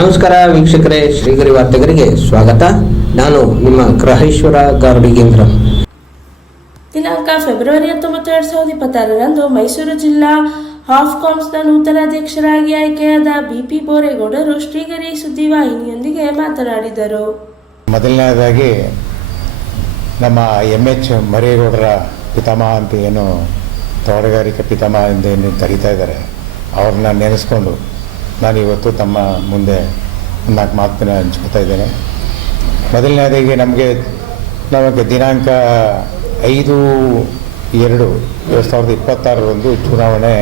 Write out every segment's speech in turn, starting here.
ನಮಸ್ಕಾರ ವೀಕ್ಷಕರೇ, ಶ್ರೀಗರಿ ವಾರ್ತೆಗರಿಗೆ ಸ್ವಾಗತ. ನಾನು ನಿಮ್ಮ ಗ್ರಹೇಶ್ವರ ಗಾರ್ಡಿಗೇಂದ್ರ. ದಿನಾಂಕ ಫೆಬ್ರವರಿ 19, 2026ರಂದು ಮೈಸೂರು ಜಿಲ್ಲಾ ಹಾಫ್ಕಾಮ್ಸ್ನ ನೂತನ ಅಧ್ಯಕ್ಷರಾಗಿ ಆಯ್ಕೆಯಾದ ಬಿಪಿ ಬೋರೇಗೌಡರು ಶ್ರೀಗರಿ ಸುದ್ದಿವಾಹಿನಿಯೊಂದಿಗೆ ಮಾತನಾಡಿದರು. ಮೊದಲನೇದಾಗಿ ನಮ್ಮ MH ಮರೇಗೌಡರ ಪಿತಾಮಹ ಅಂತ ಏನು ತೋಟಗಾರಿಕೆ ಪಿತಾಮಹ ಅಂತ ಏನು ಕರೀತಾ ಇದ್ದಾರೆ, ಅವ್ರನ್ನ ನೆನೆಸ್ಕೊಂಡು ನಾನು ಇವತ್ತು ತಮ್ಮ ಮುಂದೆ 4 ಮಾತನ್ನು ಹಂಚ್ಕೊತಾ ಇದ್ದೇನೆ. ಮೊದಲನೇದಾಗಿ ನಮಗೆ ದಿನಾಂಕ 5/2/2026 ಚುನಾವಣೆ,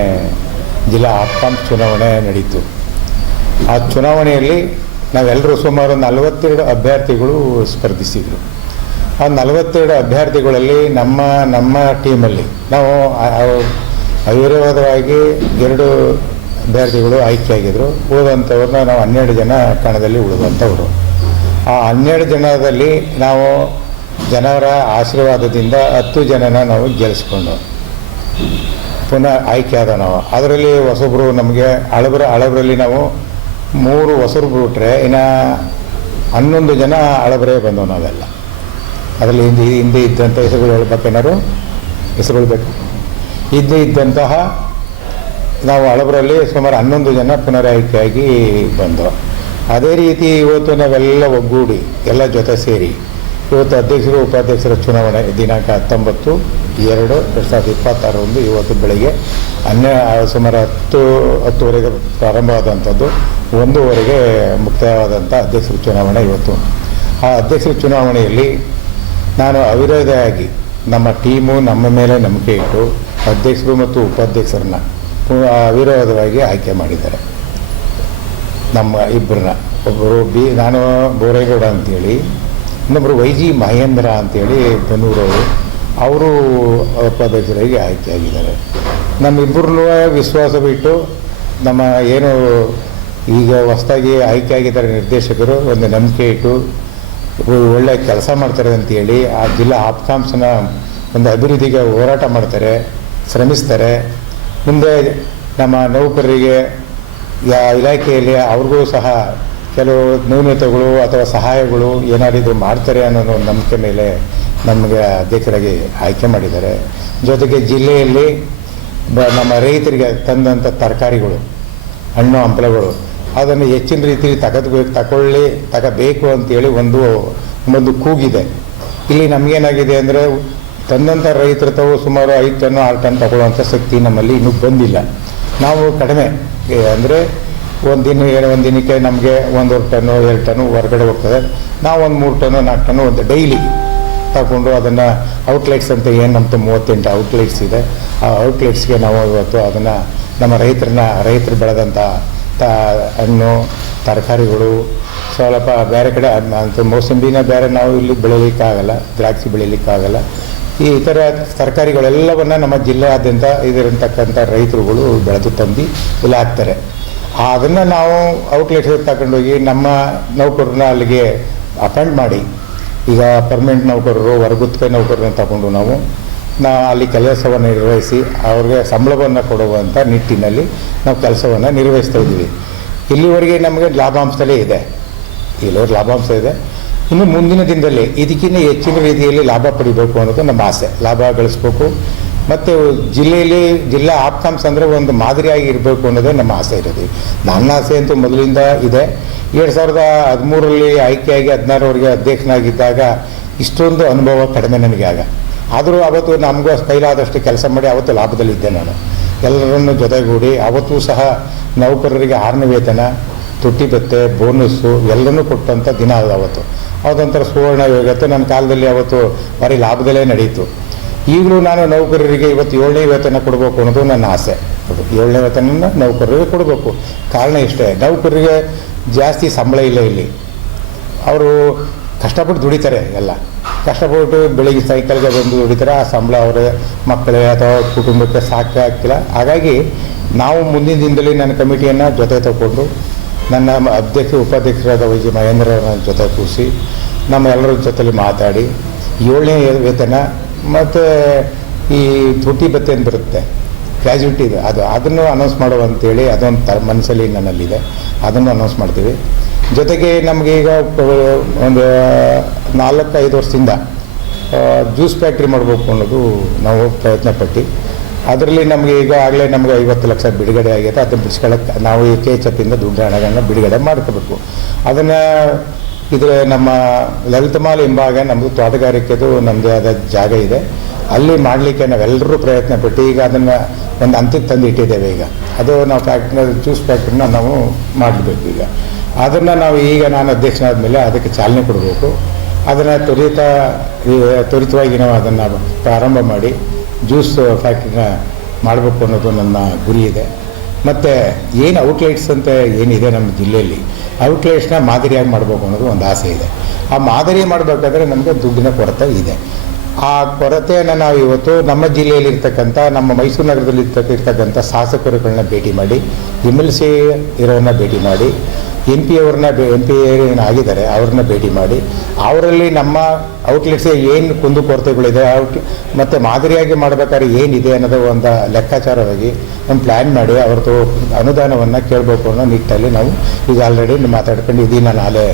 ಜಿಲ್ಲಾ ಹಾಫ್ಕಾಮ್ಸ್ ಚುನಾವಣೆ ನಡೀತು. ಆ ಚುನಾವಣೆಯಲ್ಲಿ ನಾವೆಲ್ಲರೂ ಸುಮಾರು 42 ಅಭ್ಯರ್ಥಿಗಳು ಸ್ಪರ್ಧಿಸಿದರು. ಆ 42 ಅಭ್ಯರ್ಥಿಗಳಲ್ಲಿ ನಮ್ಮ ಟೀಮಲ್ಲಿ ನಾವು ಅವಿರೋಧವಾಗಿ 2 ಅಭ್ಯರ್ಥಿಗಳು ಆಯ್ಕೆಯಾಗಿದ್ದರು. ಉಳಿದಂಥವ್ರನ್ನ ನಾವು 12 ಜನ ಕಣದಲ್ಲಿ ಉಳಿದಂಥವ್ರು. ಆ 12 ಜನದಲ್ಲಿ ನಾವು ಜನರ ಆಶೀರ್ವಾದದಿಂದ 10 ಜನನ ನಾವು ಗೆಲ್ಲಿಸ್ಕೊಂಡು ಪುನಃ ಆಯ್ಕೆಯಾದ ನಾವು. ಅದರಲ್ಲಿ ಹೊಸಬ್ರು ನಮಗೆ ಹಳಬರಲ್ಲಿ ನಾವು 3 ಹೊಸಬ್ರು ಬಿಟ್ಟರೆ ಇನ್ನು 11 ಜನ ಹಳಬರೇ ಬಂದವು ನಾವೆಲ್ಲ. ಅದರಲ್ಲಿ ಹಿಂದೆ ಇದ್ದಂಥ ಹೆಸರುಗಳು ಹೇಳ್ಬೇಕೇನಾದ್ರು ಹೆಸರುಗಳು ಬೇಕು. ಇದ್ದಂತಹ ನಾವು ಹಳಬರಲ್ಲಿ ಸುಮಾರು 11 ಜನ ಪುನರಾಯ್ಕೆಯಾಗಿ ಬಂದವು. ಅದೇ ರೀತಿ ಇವತ್ತು ನಾವೆಲ್ಲ ಒಗ್ಗೂಡಿ ಎಲ್ಲ ಜೊತೆ ಸೇರಿ ಇವತ್ತು ಅಧ್ಯಕ್ಷರು ಉಪಾಧ್ಯಕ್ಷರ ಚುನಾವಣೆ ದಿನಾಂಕ 19/2/2026 ಇವತ್ತು ಬೆಳಗ್ಗೆ ಸುಮಾರು 10:10ವರೆಗೆ ಪ್ರಾರಂಭವಾದಂಥದ್ದು, 1:00ವರೆಗೆ ಮುಕ್ತಾಯವಾದಂಥ ಅಧ್ಯಕ್ಷರ ಚುನಾವಣೆ ಇವತ್ತು. ಆ ಅಧ್ಯಕ್ಷರ ಚುನಾವಣೆಯಲ್ಲಿ ನಾನು ಅವಿರೋಧವಾಗಿ ನಮ್ಮ ಟೀಮು ನಮ್ಮ ಮೇಲೆ ನಂಬಿಕೆ ಇಟ್ಟು ಅಧ್ಯಕ್ಷರು ಮತ್ತು ಉಪಾಧ್ಯಕ್ಷರನ್ನ ಅವಿರೋಧವಾಗಿ ಆಯ್ಕೆ ಮಾಡಿದ್ದಾರೆ. ನಮ್ಮ ಇಬ್ಬರನ್ನ, ಒಬ್ಬರು ನಾನು ಬೋರೇಗೌಡ ಅಂತೇಳಿ, ಇನ್ನೊಬ್ಬರು YG ಮಹೇಂದ್ರ ಅಂತೇಳಿ ಬೆನ್ನೂರವರು, ಅವರು ಉಪಾಧ್ಯಕ್ಷರಾಗಿ ಆಯ್ಕೆಯಾಗಿದ್ದಾರೆ. ನಮ್ಮಿಬ್ಬರನ್ನೂ ವಿಶ್ವಾಸ ಬಿಟ್ಟು ನಮ್ಮ ಏನು ಈಗ ಹೊಸದಾಗಿ ಆಯ್ಕೆಯಾಗಿದ್ದಾರೆ ನಿರ್ದೇಶಕರು ಒಂದು ನಂಬಿಕೆ ಇಟ್ಟು ಒಳ್ಳೆ ಕೆಲಸ ಮಾಡ್ತಾರೆ ಅಂತೇಳಿ ಆ ಜಿಲ್ಲಾ ಹಾಫ್ಕಾಮ್ಸ್ನ ಒಂದು ಅಭಿವೃದ್ಧಿಗೆ ಹೋರಾಟ ಮಾಡ್ತಾರೆ, ಶ್ರಮಿಸ್ತಾರೆ. ಮುಂದೆ ನಮ್ಮ ನೌಕರರಿಗೆ ಇಲಾಖೆಯಲ್ಲಿ ಅವ್ರಿಗೂ ಸಹ ಕೆಲವು ನ್ಯೂನತೆಗಳು ಅಥವಾ ಸಹಾಯಗಳು ಏನಾದ್ರು ಮಾಡ್ತಾರೆ ಅನ್ನೋ ಒಂದು ನಂಬಿಕೆ ಮೇಲೆ ನಮಗೆ ಅಧ್ಯಕ್ಷರಾಗಿ ಆಯ್ಕೆ ಮಾಡಿದ್ದಾರೆ. ಜೊತೆಗೆ ಜಿಲ್ಲೆಯಲ್ಲಿ ನಮ್ಮ ರೈತರಿಗೆ ತಂದಂಥ ತರಕಾರಿಗಳು, ಹಣ್ಣು ಹಂಪಲುಗಳು ಅದನ್ನು ಹೆಚ್ಚಿನ ರೀತಿಯಲ್ಲಿ ತಗೋಬೇಕು ಅಂತೇಳಿ ಒಂದು ಕೂಗಿದೆ. ಇಲ್ಲಿ ನಮಗೇನಾಗಿದೆ ಅಂದರೆ ತಂದಂಥ ರೈತರ ತಾವು ಸುಮಾರು 5 ಟನ್ 6 ಟನ್ ತಗೊಳ್ಳುವಂಥ ಶಕ್ತಿ ನಮ್ಮಲ್ಲಿ ಇನ್ನೂ ಬಂದಿಲ್ಲ. ನಾವು ಕಡಿಮೆ ಅಂದರೆ ಒಂದು ದಿನಕ್ಕೆ ನಮಗೆ 1.5 ಟನ್ನು 2 ಟನ್ನು ಹೊರಗಡೆ ಹೋಗ್ತದೆ. ನಾವು ಒಂದು 3 ಟನ್ನು 4 ಟನ್ನು ಒಂದು ಡೈಲಿ ತಗೊಂಡು ಅದನ್ನು ಔಟ್ಲೆಟ್ಸ್ ಅಂತ ಏನು ನಮ್ಮದು 38 ಔಟ್ಲೆಟ್ಸ್ ಇದೆ. ಆ ಔಟ್ಲೆಟ್ಸ್ಗೆ ನಾವು ಇವತ್ತು ಅದನ್ನು ನಮ್ಮ ರೈತರು ಬೆಳೆದಂಥ ಹಣ್ಣು ತರಕಾರಿಗಳು ಸ್ವಲ್ಪ ಬೇರೆ ಕಡೆ ಅಂತ ಮೋಸಂಬಿನ ಬೇರೆ ನಾವು ಇಲ್ಲಿ ಬೆಳೀಲಿಕ್ಕಾಗಲ್ಲ, ದ್ರಾಕ್ಷಿ ಬೆಳೀಲಿಕ್ಕಾಗಲ್ಲ. ಈ ಥರ ತರಕಾರಿಗಳೆಲ್ಲವನ್ನು ನಮ್ಮ ಜಿಲ್ಲೆಯಾದ್ಯಂತ ಇದರಂತಕ್ಕಂಥ ರೈತರುಗಳು ಬೆಳೆದು ತಂದು ಇಲ್ಲಿ ಹಾಕ್ತಾರೆ. ಅದನ್ನು ನಾವು ಔಟ್ಲೆಟ್ಸ್ಗೆ ತಗೊಂಡೋಗಿ ನಮ್ಮ ನೌಕರರನ್ನ ಅಲ್ಲಿಗೆ ಅಪಾಯಿಂಟ್ ಮಾಡಿ, ಈಗ ಪರ್ಮನೆಂಟ್ ನೌಕರರು ಹೊರಗುತ್ತಿಗೆ ನೌಕರರನ್ನ ತಗೊಂಡು ನಾವು ಅಲ್ಲಿ ಕೆಲಸವನ್ನು ನಿರ್ವಹಿಸಿ ಅವ್ರಿಗೆ ಸಂಬಳವನ್ನು ಕೊಡುವಂಥ ನಿಟ್ಟಿನಲ್ಲಿ ನಾವು ಕೆಲಸವನ್ನು ನಿರ್ವಹಿಸ್ತಾ ಇದ್ದೀವಿ. ಇಲ್ಲಿವರೆಗೆ ನಮಗೆ ಲಾಭಾಂಶದಲ್ಲೇ ಇದೆ, ಲಾಭಾಂಶ ಇದೆ. ಇನ್ನು ಮುಂದಿನ ದಿನದಲ್ಲಿ ಇದಕ್ಕಿಂತ ಹೆಚ್ಚಿನ ರೀತಿಯಲ್ಲಿ ಲಾಭ ಪಡಿಬೇಕು ಅನ್ನೋದು ನಮ್ಮ ಆಸೆ. ಲಾಭ ಗಳಿಸ್ಬೇಕು ಮತ್ತು ಜಿಲ್ಲಾ ಹಾಫ್ಕಾಮ್ಸ್ ಅಂದರೆ ಒಂದು ಮಾದರಿಯಾಗಿ ಇರಬೇಕು ಅನ್ನೋದೇ ನಮ್ಮ ಆಸೆ ಇರೋದು. ನನ್ನ ಆಸೆ ಅಂತೂ ಮೊದಲಿಂದ ಇದೆ. 2013ರಲ್ಲಿ ಆಯ್ಕೆಯಾಗಿ 2016ವರೆಗೆ ಅಧ್ಯಕ್ಷನಾಗಿದ್ದಾಗ ಇಷ್ಟೊಂದು ಅನುಭವ ಕಡಿಮೆ ನನಗೆ ಆದರೂ ಅವತ್ತು ನಮಗೂ ಕೈಲಾದಷ್ಟು ಕೆಲಸ ಮಾಡಿ ಅವತ್ತು ಲಾಭದಲ್ಲಿದ್ದೆ. ನಾನು ಎಲ್ಲರನ್ನು ಜೊತೆಗೂಡಿ ಅವತ್ತು ಸಹ ನೌಕರರಿಗೆ 6ನೇ ವೇತನ, ತುಟ್ಟಿ ಭತ್ಯೆ, ಬೋನಸ್ಸು ಎಲ್ಲನೂ ಕೊಟ್ಟಂಥ ದಿನ ಅವತ್ತು. ಅದೊಂಥರ ಸುವರ್ಣ ಯೋಗತ್ತು. ನನ್ನ ಕಾಲದಲ್ಲಿ ಅವತ್ತು ಭಾರಿ ಲಾಭದಲ್ಲೇ ನಡೀತು. ಈಗಲೂ ನಾನು ನೌಕರರಿಗೆ ಇವತ್ತು 7ನೇ ವೇತನ ಕೊಡಬೇಕು ಅನ್ನೋದು ನನ್ನ ಆಸೆ. 7ನೇ ವೇತನ ನೌಕರರಿಗೆ ಕೊಡಬೇಕು. ಕಾರಣ ಇಷ್ಟೇ, ನೌಕರರಿಗೆ ಜಾಸ್ತಿ ಸಂಬಳ ಇಲ್ಲ ಇಲ್ಲಿ. ಅವರು ಕಷ್ಟಪಟ್ಟು ದುಡಿತಾರೆ, ಎಲ್ಲ ಕಷ್ಟಪಟ್ಟು ಬೆಳಿಗ್ಗೆ ಸಾಯಂಕಾಲಕ್ಕೆ ಬಂದು ದುಡಿತಾರೆ. ಆ ಸಂಬಳ ಅವರ ಮಕ್ಕಳೇ ಅಥವಾ ಕುಟುಂಬಕ್ಕೆ ಸಾಕಾಗ್ತಿಲ್ಲ. ಹಾಗಾಗಿ ನಾವು ಮುಂದಿನ ದಿನದಲ್ಲಿ ನನ್ನ ಕಮಿಟಿಯನ್ನು ಜೊತೆ ತಗೊಂಡು ನನ್ನ ಉಪಾಧ್ಯಕ್ಷರಾದ YG ಮಹೇಂದ್ರ ಅವರ ಜೊತೆ ಕೂರಿಸಿ ನಮ್ಮ ಎಲ್ಲರ ಜೊತೆಲಿ ಮಾತಾಡಿ 7ನೇ ವೇತನ ಮತ್ತು ಈ ತುಟ್ಟಿ ಭತ್ಯೆ ಅಂತ ಬರುತ್ತೆ, ಗ್ರ್ಯಾಜುಯಿಟಿ ಇದೆ, ಅದನ್ನು ಅನೌನ್ಸ್ ಮಾಡುವಂಥೇಳಿ ಅದೊಂದು ಮನಸ್ಸಲ್ಲಿ ನನ್ನಲ್ಲಿದೆ. ಅದನ್ನು ಅನೌನ್ಸ್ ಮಾಡ್ತೀವಿ. ಜೊತೆಗೆ ನಮಗೆ ಈಗ ಒಂದು 4-5 ವರ್ಷದಿಂದ ಜ್ಯೂಸ್ ಫ್ಯಾಕ್ಟ್ರಿ ಮಾಡಬೇಕು ಅನ್ನೋದು ನಾವು ಪ್ರಯತ್ನ ಪಟ್ಟು ಅದರಲ್ಲಿ ನಮಗೆ ಈಗ ಆಗಲೇ ನಮಗೆ 50 ಲಕ್ಷ ಬಿಡುಗಡೆ ಆಗಿದೆ. ಅದನ್ನು ಬಿಡಿಸ್ಕೊಳ್ಳೋಕ್ಕೆ ನಾವು ಈ KHF ಇಂದ ದುಡ್ಡು ಹಣಗಳನ್ನ ಬಿಡುಗಡೆ ಮಾಡ್ಕೋಬೇಕು. ಅದನ್ನು ಇದು ನಮ್ಮ ಲಲಿತಮಾಲ್ ಹಿಂಭಾಗ ನಮ್ಮದು ತೋಟಗಾರಿಕೆದು ನಮ್ಮದೇ ಆದ ಜಾಗ ಇದೆ. ಅಲ್ಲಿ ಮಾಡಲಿಕ್ಕೆ ನಾವೆಲ್ಲರೂ ಪ್ರಯತ್ನ ಪಟ್ಟು ಈಗ ಅದನ್ನು ಒಂದು ಹಂತಕ್ಕೆ ತಂದು ಇಟ್ಟಿದ್ದೇವೆ. ಈಗ ಅದು ನಾವು ಜ್ಯೂಸ್ ಫ್ಯಾಕ್ಟ್ರಿನ ನಾವು ಮಾಡಬೇಕು. ಈಗ ಅದನ್ನು ನಾವು ಈಗ ನಾನು ಅಧ್ಯಕ್ಷನಾದ ಮೇಲೆ ಅದಕ್ಕೆ ಚಾಲನೆ ಕೊಡಬೇಕು. ಅದನ್ನು ತ್ವರಿತವಾಗಿ ನಾವು ಅದನ್ನು ಪ್ರಾರಂಭ ಮಾಡಿ ಜ್ಯೂಸ್ ಫ್ಯಾಕ್ಟ್ರಿನ ಮಾಡಬೇಕು ಅನ್ನೋದು ನನ್ನ ಗುರಿ ಇದೆ. ಮತ್ತು ಏನು ಔಟ್ಲೆಟ್ಸ್ ಅಂತ ಏನಿದೆ ನಮ್ಮ ಜಿಲ್ಲೆಯಲ್ಲಿ, ಔಟ್ಲೆಟ್ಸ್ನ ಮಾದರಿಯಾಗಿ ಮಾಡಬೇಕು ಅನ್ನೋದು ಒಂದು ಆಸೆ ಇದೆ. ಆ ಮಾದರಿ ಮಾಡಬೇಕಾದ್ರೆ ನಮಗೆ ದುಡ್ಡಿನ ಕೊರತೆ ಇದೆ. ಆ ಕೊರತೆಯನ್ನು ನಾವು ಇವತ್ತು ನಮ್ಮ ಜಿಲ್ಲೆಯಲ್ಲಿ ಇರ್ತಕ್ಕಂಥ, ನಮ್ಮ ಮೈಸೂರು ನಗರದಲ್ಲಿ ಇರ್ತಕ್ಕಂಥ ಶಾಸಕರುಗಳನ್ನ ಭೇಟಿ ಮಾಡಿ, MLC ಇರೋರನ್ನ ಭೇಟಿ ಮಾಡಿ, MP ಆಗಿದ್ದಾರೆ ಅವ್ರನ್ನ ಭೇಟಿ ಮಾಡಿ, ಅವರಲ್ಲಿ ನಮ್ಮ ಔಟ್ಲೆಟ್ಸ್ ಏನು ಕುಂದುಕೊರತೆಗಳಿದೆ ಮತ್ತು ಮಾದರಿಯಾಗಿ ಮಾಡಬೇಕಾದ್ರೆ ಏನಿದೆ ಅನ್ನೋದು ಒಂದು ಲೆಕ್ಕಾಚಾರವಾಗಿ ಒಂದು ಪ್ಲ್ಯಾನ್ ಮಾಡಿ ಅವ್ರದ್ದು ಅನುದಾನವನ್ನು ಕೇಳಬೇಕು ಅನ್ನೋ ನಿಟ್ಟಲ್ಲಿ ನಾವು ಈಗ ಆಲ್ರೆಡಿ ಮಾತಾಡ್ಕೊಂಡು ಇದೀನ ನಾಳೆ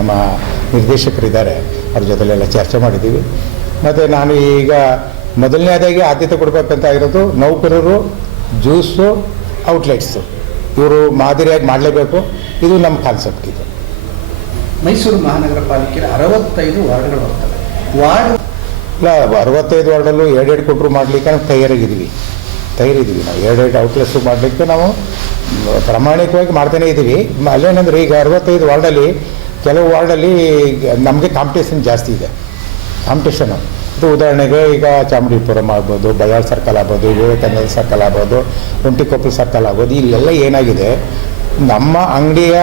ನಮ್ಮ ನಿರ್ದೇಶಕರಿದ್ದಾರೆ ಅವ್ರ ಜೊತೆಲೆಲ್ಲ ಚರ್ಚೆ ಮಾಡಿದ್ದೀವಿ. ಮತ್ತು ನಾನು ಈಗ ಮೊದಲನೇದಾಗಿ ಆದ್ಯತೆ ಕೊಡಬೇಕಂತ ಇರೋದು ನೌಕರರು, ಜ್ಯೂಸು, ಔಟ್ಲೆಟ್ಸು ಇವರು ಮಾದರಿಯಾಗಿ ಮಾಡಲೇಬೇಕು. ಇದು ನಮ್ಮ ಕಾನ್ಸೆಪ್ಟ್. ಇದು ಮೈಸೂರು ಮಹಾನಗರ ಪಾಲಿಕೆಯಲ್ಲಿ 65 ವಾರ್ಡ್ಗಳು ಬರ್ತವೆ. ಇಲ್ಲ, 65 ವಾರ್ಡಲ್ಲೂ 2 ಕೊಟ್ಟರು ಮಾಡಲಿಕ್ಕೆ ನಾವು ತಯಾರಿದ್ದೀವಿ. ನಾವು 2 ಔಟ್ಲೆಟ್ಸು ಮಾಡಲಿಕ್ಕೆ ನಾವು ಪ್ರಾಮಾಣಿಕವಾಗಿ ಮಾಡ್ತಾನೇ ಇದ್ದೀವಿ. ಅಲ್ಲೇನಂದರೆ ಈಗ 65 ವಾರ್ಡಲ್ಲಿ ಕೆಲವು ವಾರ್ಡಲ್ಲಿ ನಮಗೆ ಕಾಂಪಿಟೇಷನ್ ಜಾಸ್ತಿ ಇದೆ. ಕಾಂಪಿಟೇಷನು ಇದು ಉದಾಹರಣೆಗೆ ಈಗ ಚಾಮುಂಡಿಪುರಂ ಆಗ್ಬೋದು, ಬಳ್ಳಾರಿ ಸರ್ಕಲ್ ಆಗ್ಬೋದು, ವಿವೇಕಾನಂದ ಸರ್ಕಲ್ ಆಗ್ಬೋದು, ಒಂಟಿಕೊಪ್ಪಲು ಸರ್ಕಲ್ ಆಗ್ಬೋದು. ಇಲ್ಲೆಲ್ಲ ಏನಾಗಿದೆ, ನಮ್ಮ ಅಂಗಡಿಯ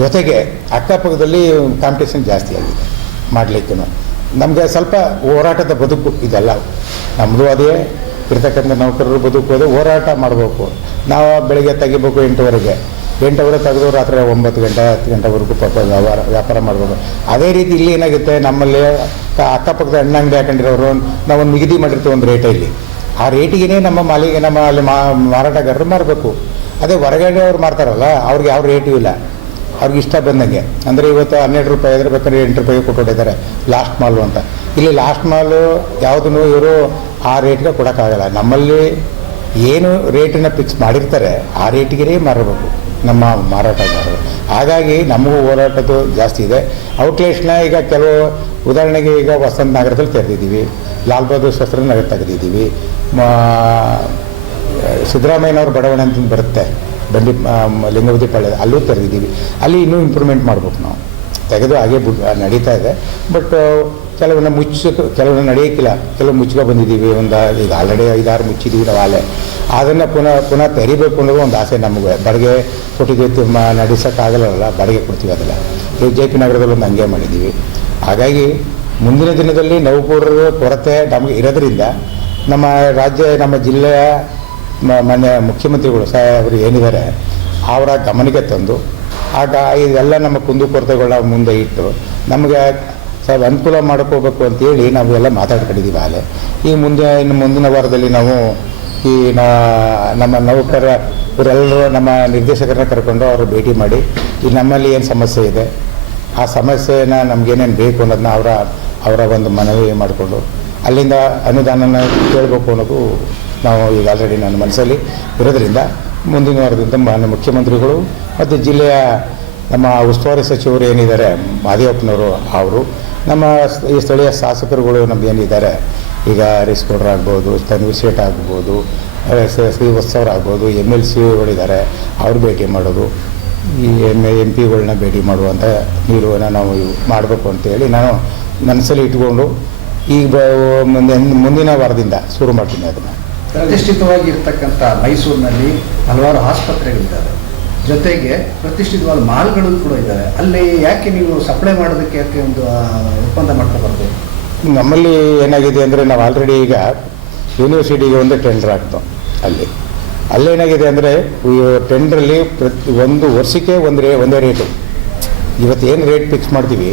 ಜೊತೆಗೆ ಅಕ್ಕಪಕ್ಕದಲ್ಲಿ ಕಾಂಪಿಟೇಷನ್ ಜಾಸ್ತಿ ಆಗಿದೆ ಮಾಡಲಿಕ್ಕೂ. ನಮಗೆ ಸ್ವಲ್ಪ ಹೋರಾಟದ ಬದುಕು ಇದೆಲ್ಲ. ನಮ್ಮದು ಅದೇ ಇರ್ತಕ್ಕಂಥ ನೌಕರರು ಬದುಕು ಅದೇ ಹೋರಾಟ ಮಾಡಬೇಕು. ನಾವು ಬೆಳಗ್ಗೆ ತೆಗಿಬೇಕು 8 ಗಂಟೆವರೆಗೆ ತೆಗೆದು ರಾತ್ರಿ 9 ಗಂಟೆ 10 ಗಂಟೆವರೆಗೂ ವ್ಯಾಪಾರ ಮಾಡ್ಬೋದು. ಅದೇ ರೀತಿ ಇಲ್ಲಿ ಏನಾಗುತ್ತೆ, ನಮ್ಮಲ್ಲಿ ಅಕ್ಕಪಕ್ಕದ ಅಂಗಡಿ ಹಾಕೊಂಡಿರೋರು ನಾವೊಂದು ನಿಗದಿ ಮಾಡಿರ್ತೀವಿ ಒಂದು ರೇಟಲ್ಲಿ. ಆ ರೇಟಿಗೆ ನಮ್ಮ ಅಲ್ಲಿ ಮಾರಾಟಗಾರರು ಮಾರಬೇಕು. ಅದೇ ಹೊರಗಡೆ ಅವ್ರು ಮಾರ್ತಾರಲ್ಲ, ಅವ್ರಿಗೆ ಯಾವ ರೇಟು ಇಲ್ಲ, ಅವ್ರಿಗೆ ಇಷ್ಟ ಬಂದಂಗೆ. ಅಂದರೆ ಇವತ್ತು 12 ರೂಪಾಯಿ ಇದ್ರೆ ಬೇಕಾದ್ರೆ 8 ರೂಪಾಯಿಗೆ ಕೊಟ್ಬಿಟ್ಟಿದ್ದಾರೆ ಲಾಸ್ಟ್ ಮಾಲು ಅಂತ. ಇಲ್ಲಿ ಲಾಸ್ಟ್ ಮಾಲು ಯಾವುದನ್ನು ಇವರು ಆ ರೇಟ್ಗೆ ಕೊಡೋಕ್ಕಾಗಲ್ಲ. ನಮ್ಮಲ್ಲಿ ಏನು ರೇಟನ್ನು ಫಿಕ್ಸ್ ಮಾಡಿರ್ತಾರೆ ಆ ರೇಟಿಗೆ ಮಾರಬೇಕು ನಮ್ಮ ಮಾರಾಟಗಾರರು. ಹಾಗಾಗಿ ನಮಗೂ ಹೋರಾಟದ್ದು ಜಾಸ್ತಿ ಇದೆ. ಔಟ್ಲೆಟ್ಸ್ನ ಈಗ ಕೆಲವು ಉದಾಹರಣೆಗೆ ಈಗ ವಸಂತ ನಗರದಲ್ಲಿ ತೆರೆದಿದ್ದೀವಿ, ಲಾಲ್ ಬಹದ್ದೂರ್ ಶಾಸ್ತ್ರಿ ನಗರ ತೆಗೆದಿದ್ದೀವಿ, ಸಿದ್ದರಾಮಯ್ಯನವ್ರ ಬಡಾವಣೆ ಅಂತ ಬರುತ್ತೆ ಲಿಂಗವತಿ ಪಾಳ್ಯ, ಅಲ್ಲೂ ತೆರೆದಿದ್ದೀವಿ. ಅಲ್ಲಿ ಇನ್ನೂ ಇಂಪ್ರೂವ್ಮೆಂಟ್ ಮಾಡ್ಬೇಕು. ನಾವು ತೆಗೆದು ಹಾಗೆ ನಡೀತಾ ಇದೆ. ಬಟ್ ಕೆಲವನ್ನ ನಡೆಯೋಕ್ಕಿಲ್ಲ, ಕೆಲವು ಮುಚ್ಕೊ ಬಂದಿದ್ದೀವಿ. ಈಗ ಆಲ್ರೆಡಿ 5-6 ಮುಚ್ಚಿದ್ದೀವಿ ನಾವು ಆಲೆ. ಅದನ್ನು ಪುನಃ ತೆರಿಬೇಕು ಅನ್ನೋದು ಒಂದು ಆಸೆ ನಮಗೆ. ಬಾಡಿಗೆ ಕೊಟ್ಟಿದ್ದೀವಿ, ನಡೆಸೋಕ್ಕಾಗಲ್ಲ, ಬಾಡಿಗೆ ಕೊಡ್ತೀವಿ. ಅದೆಲ್ಲ ಈಗ JP ನಗರದಲ್ಲಿ ಒಂದು ಹಂಗೆ ಮಾಡಿದ್ದೀವಿ. ಹಾಗಾಗಿ ಮುಂದಿನ ದಿನದಲ್ಲಿ ನೌಕರರ ಕೊರತೆ ನಮಗೆ ಇರೋದ್ರಿಂದ ನಮ್ಮ ಜಿಲ್ಲೆಯ ಮಾನ್ಯ ಮುಖ್ಯಮಂತ್ರಿಗಳು ಸಾಹೇಬರು ಏನಿದ್ದಾರೆ ಅವರ ಗಮನಕ್ಕೆ ತಂದು ಆಗ ಇದೆಲ್ಲ ನಮ್ಮ ಕುಂದುಕೊರತೆಗಳನ್ನ ಮುಂದೆ ಇಟ್ಟು ನಮಗೆ ಅನುಕೂಲ ಮಾಡ್ಕೋಬೇಕು ಅಂತೇಳಿ ನಾವು ಎಲ್ಲ ಮಾತಾಡ್ಕೊಂಡಿದ್ದೀವಿ. ಆಲೆ ಈ ಮುಂದಿನ ವಾರದಲ್ಲಿ ನಾವು ಈ ನಮ್ಮ ನೌಕರ ಇವರೆಲ್ಲರೂ ನಮ್ಮ ನಿರ್ದೇಶಕರನ್ನ ಕರ್ಕೊಂಡು ಅವರು ಭೇಟಿ ಮಾಡಿ ಈ ನಮ್ಮಲ್ಲಿ ಏನು ಸಮಸ್ಯೆ ಇದೆ ಆ ಸಮಸ್ಯೆನ ನಮಗೇನೇನು ಬೇಕು ಅನ್ನೋದನ್ನ ಅವರ ಒಂದು ಮನವಿ ಮಾಡಿಕೊಂಡು ಅಲ್ಲಿಂದ ಅನುದಾನನ ಕೇಳಬೇಕು ಅನ್ನೋದು ನಾವು ಈಗ ಆಲ್ರೆಡಿ ನನ್ನ ಮನಸ್ಸಲ್ಲಿ ಇರೋದ್ರಿಂದ ಮುಂದಿನ ವಾರದಿಂದ ಮಾನ್ಯ ಮುಖ್ಯಮಂತ್ರಿಗಳು ಮತ್ತು ಜಿಲ್ಲೆಯ ನಮ್ಮ ಉಸ್ತುವಾರಿ ಸಚಿವರು ಏನಿದ್ದಾರೆ ಮಾದೇವಪ್ಪನವರು, ಅವರು ನಮ್ಮ ಈ ಸ್ಥಳೀಯ ಶಾಸಕರುಗಳು ನಮ್ದು ಏನಿದ್ದಾರೆ ಈಗ ಹರೀಶ್ಗೌಡ್ರು ಆಗ್ಬೋದು, ತನ್ವೀರ್ ಸೇಠ್ ಆಗ್ಬೋದು, ಶ್ರೀವತ್ಸವ್ರು ಆಗ್ಬೋದು, MLCಗಳಿದ್ದಾರೆ, ಅವ್ರು ಭೇಟಿ ಮಾಡೋದು, ಈ MP ಭೇಟಿ ಮಾಡುವಂಥ ನಿಲುವನ್ನು ನಾವು ಮಾಡಬೇಕು ಅಂತೇಳಿ ನಾನು ಮನಸ್ಸಲ್ಲಿ ಇಟ್ಕೊಂಡು ಈಗ ಮುಂದಿನ ವಾರದಿಂದ ಶುರು ಮಾಡ್ತೀನಿ. ಅದನ್ನು ಪ್ರತಿಷ್ಠಿತವಾಗಿರ್ತಕ್ಕಂಥ ಮೈಸೂರಿನಲ್ಲಿ ಹಲವಾರು ಆಸ್ಪತ್ರೆಗಳಿದ್ದಾವೆ, ಜೊತೆಗೆ ಪ್ರತಿಷ್ಠಿತವಾದ ಮಾಲ್ಗಳು ಕೂಡ ಇದ್ದಾವೆ. ಅಲ್ಲಿ ಯಾಕೆ ನೀವು ಸಪ್ಲೈ ಮಾಡೋದಕ್ಕೆ ಯಾಕೆ ಒಂದು ಒಪ್ಪಂದ ಮಾಡ್ಕೋಬಾರ್ದು? ನಮ್ಮಲ್ಲಿ ಏನಾಗಿದೆ ಅಂದರೆ ನಾವು ಆಲ್ರೆಡಿ ಈಗ ಯೂನಿವರ್ಸಿಟಿಗೆ ಒಂದು ಟೆಂಡರ್ ಆಗ್ತು. ಅಲ್ಲೇನಾಗಿದೆ ಅಂದರೆ ಟೆಂಡ್ರಲ್ಲಿ ಒಂದು ವರ್ಷಕ್ಕೆ ಒಂದೇ ರೇಟು. ಇವತ್ತೇನು ರೇಟ್ ಫಿಕ್ಸ್ ಮಾಡ್ತೀವಿ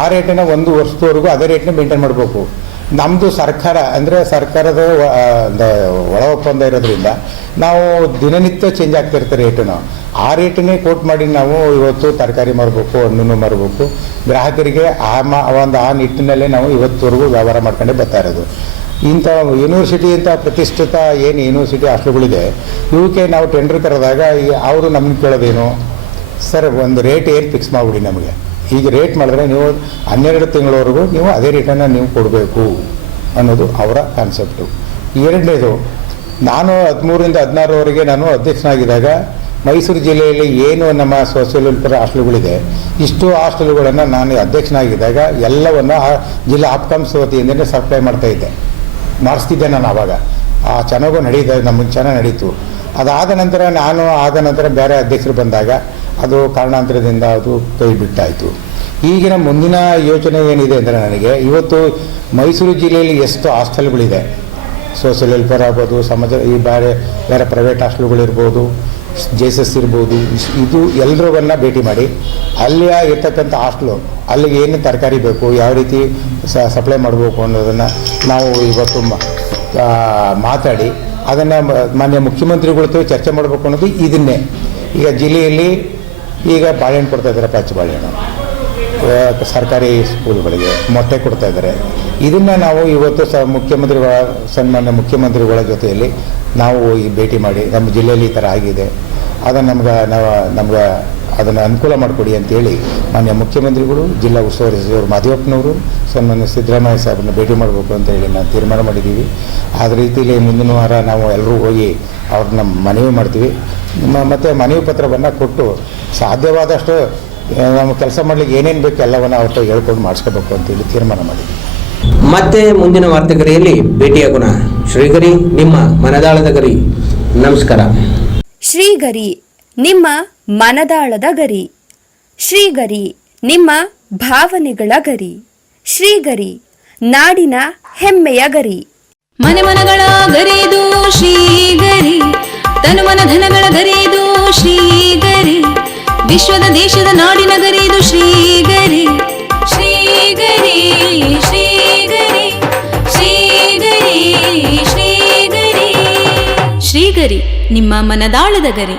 ಆ ರೇಟನ್ನು 1 ವರ್ಷದವರೆಗೂ ಅದೇ ರೇಟ್ನ ಮೇಂಟೈನ್ ಮಾಡಬೇಕು. ನಮ್ಮದು ಸರ್ಕಾರ ಅಂದರೆ ಸರ್ಕಾರದ ಒಳ ಒಪ್ಪಂದ ಇರೋದ್ರಿಂದ ನಾವು ದಿನನಿತ್ಯ ಚೇಂಜ್ ಆಗ್ತಿರ್ತಾರೆ ರೇಟನ್ನು. ಆ ರೇಟನ್ನೇ ಕೋಟ್ ಮಾಡಿ ನಾವು ಇವತ್ತು ತರಕಾರಿ ಮಾರಬೇಕು, ಹಣ್ಣನ್ನು ಮಾರಬೇಕು. ಗ್ರಾಹಕರಿಗೆ ಆ ನಿಟ್ಟಿನಲ್ಲೇ ನಾವು ಇವತ್ತುವರೆಗೂ ವ್ಯವಹಾರ ಮಾಡ್ಕೊಂಡೇ ಬರ್ತಾ ಇರೋದು. ಇಂಥ ಯೂನಿವರ್ಸಿಟಿ ಅಂತ ಪ್ರತಿಷ್ಠಿತ ಏನು ಯೂನಿವರ್ಸಿಟಿ ಹಾಸ್ಟೆಲ್ಗಳಿದೆ, ಇವಕ್ಕೆ ನಾವು ಟೆಂಡರ್ ಕರೆದಾಗ ಅವರು ನಮ್ಮನ್ನು ಕೇಳೋದೇನು, ಸರ್ ಒಂದು ರೇಟ್ ಏನು ಫಿಕ್ಸ್ ಮಾಡಿಬಿಡಿ ನಮಗೆ, ಈಗ ರೇಟ್ ಮಾಡಿದ್ರೆ ನೀವು 12 ತಿಂಗಳವರೆಗೂ ನೀವು ಅದೇ ರೇಟನ್ನು ನೀವು ಕೊಡಬೇಕು ಅನ್ನೋದು ಅವರ ಕಾನ್ಸೆಪ್ಟು. ಎರಡನೇದು, ನಾನು 13ರಿಂದ 16ರವರೆಗೆ ನಾನು ಅಧ್ಯಕ್ಷನಾಗಿದ್ದಾಗ ಮೈಸೂರು ಜಿಲ್ಲೆಯಲ್ಲಿ ಏನು ನಮ್ಮ ಸೋಷಿಯಲ್ ವೆಲ್ಫೇರ್ ಹಾಸ್ಟೆಲ್ಗಳಿದೆ, ಇಷ್ಟು ಹಾಸ್ಟೆಲ್ಗಳನ್ನು ನಾನು ಅಧ್ಯಕ್ಷನಾಗಿದ್ದಾಗ ಎಲ್ಲವನ್ನು ಆ ಜಿಲ್ಲಾ ಆಪ್ಕಾಮ್ಸ್ ವತಿಯಿಂದಲೇ ಸಪ್ಲೈ ಮಾಡಿಸ್ತಿದ್ದೆ ನಾನು. ಆವಾಗ ಚೆನ್ನಾಗೂ ನಡೀತಾ ನಮಗೆ ಚೆನ್ನಾಗಿ ನಡೀತು. ಅದಾದ ನಂತರ ಬೇರೆ ಅಧ್ಯಕ್ಷರು ಬಂದಾಗ ಅದು ಕಾರಣಾಂತರದಿಂದ ಅದು ಕೈ ಬಿಟ್ಟಾಯಿತು. ಈಗಿನ ಮುಂದಿನ ಯೋಚನೆ ಏನಿದೆ ಅಂದರೆ, ನನಗೆ ಇವತ್ತು ಮೈಸೂರು ಜಿಲ್ಲೆಯಲ್ಲಿ ಎಷ್ಟು ಹಾಸ್ಟೆಲ್ಗಳಿದೆ, ಸೋಷಿಯಲ್ ವೆಲ್ಫೇರ್ ಆಗ್ಬೋದು, ಈ ಬೇರೆ ಪ್ರೈವೇಟ್ ಹಾಸ್ಟೆಲ್ಗಳಿರ್ಬೋದು, JSS ಇರ್ಬೋದು, ಇದು ಎಲ್ಲರನ್ನ ಭೇಟಿ ಮಾಡಿ ಅಲ್ಲಿಯ ಇರ್ತಕ್ಕಂಥ ಹಾಸ್ಟೆಲು, ಅಲ್ಲಿಗೆ ಏನು ತರಕಾರಿ ಬೇಕು, ಯಾವ ರೀತಿ ಸಪ್ಲೈ ಮಾಡಬೇಕು ಅನ್ನೋದನ್ನು ನಾವು ಇವತ್ತು ಮಾತಾಡಿ ಅದನ್ನು ಮಾನ್ಯ ಮುಖ್ಯಮಂತ್ರಿಗಳ ಚರ್ಚೆ ಮಾಡಬೇಕು ಅನ್ನೋದು ಇದನ್ನೇ. ಈಗ ಜಿಲ್ಲೆಯಲ್ಲಿ ಈಗ ಬಾಳೆಹಣ್ಣು ಕೊಡ್ತಾಯಿದ್ದಾರೆ, ಪಚ್ಚ ಬಾಳೆಹಣ್ಣು ಸರ್ಕಾರಿ ಸ್ಕೂಲ್ಗಳಿಗೆ, ಮೊಟ್ಟೆ ಕೊಡ್ತಾಯಿದ್ದಾರೆ. ಇದನ್ನು ನಾವು ಇವತ್ತು ಸನ್ಮಾನ್ಯ ಮುಖ್ಯಮಂತ್ರಿಗಳ ಜೊತೆಯಲ್ಲಿ ನಾವು ಈ ಭೇಟಿ ಮಾಡಿ ನಮ್ಮ ಜಿಲ್ಲೆಯಲ್ಲಿ ಈ ಥರ ಆಗಿದೆ, ಅದನ್ನು ನಮ್ಗೆ ಅದನ್ನು ಅನುಕೂಲ ಮಾಡಿಕೊಡಿ ಅಂತೇಳಿ ಮಾನ್ಯ ಮುಖ್ಯಮಂತ್ರಿಗಳು, ಜಿಲ್ಲಾ ಉಸ್ತುವಾರಿ ಸಚಿವರು ಮಾದೇವಪ್ಪನವರು, ಸನ್ಮಾನ್ಯ ಸಿದ್ದರಾಮಯ್ಯ ಸಾಹೇಬರನ್ನ ಭೇಟಿ ಮಾಡಬೇಕು ಅಂತೇಳಿ ನಾವು ತೀರ್ಮಾನ ಮಾಡಿದ್ದೀವಿ. ಅದೇ ರೀತಿಯಲ್ಲಿ ಮುಂದಿನ ವಾರ ನಾವು ಎಲ್ಲರೂ ಹೋಗಿ ಅವ್ರನ್ನ ಮನವಿ ಮಾಡ್ತೀವಿ. ಮತ್ತು ಮನವಿ ಪತ್ರವನ್ನು ಕೊಟ್ಟು ಸಾಧ್ಯವಾದಷ್ಟು ನಮ್ಮ ಕೆಲಸ ಮಾಡಲಿಕ್ಕೆ ಏನೇನು ಬೇಕು ಎಲ್ಲವನ್ನು ಅವ್ರ ಹೇಳ್ಕೊಂಡು ಮಾಡಿಸ್ಕೋಬೇಕು ಅಂತೇಳಿ ತೀರ್ಮಾನ ಮಾಡಿದ್ದೀವಿ. ಮತ್ತೆ ಮುಂದಿನ ವಾರ್ತೆಗರಿಯಲ್ಲಿ ಭೇಟಿಯಾಗೋಣ. ಶ್ರೀಗರಿ, ನಿಮ್ಮ ಮನದಾಳದ ಗರಿ. ನಮಸ್ಕಾರ. ಶ್ರೀಗರಿ, ನಿಮ್ಮ ಮನದಾಳದ ಗರಿ. ಶ್ರೀಗರಿ, ನಿಮ್ಮ ಭಾವನೆಗಳ ಗರಿ. ಶ್ರೀಗರಿ, ನಾಡಿನ ಹೆಮ್ಮೆಯ ಗರಿ. ಮನಗಳ ಗರಿದು ಶ್ರೀಗರಿ, ತನುಮನ ಧನಗಳ ಗರಿದು ಶ್ರೀಗರಿ, ವಿಶ್ವದ ದೇಶದ ನಾಡಿನ ಗರಿದು ಶ್ರೀಗರಿ. ಶ್ರೀಗರಿ ಶ್ರೀಗರಿ ಶ್ರೀಗರಿ ಶ್ರೀಗರಿ ಶ್ರೀಗರಿ, ನಿಮ್ಮ ಮನದಾಳದ ಗರಿ.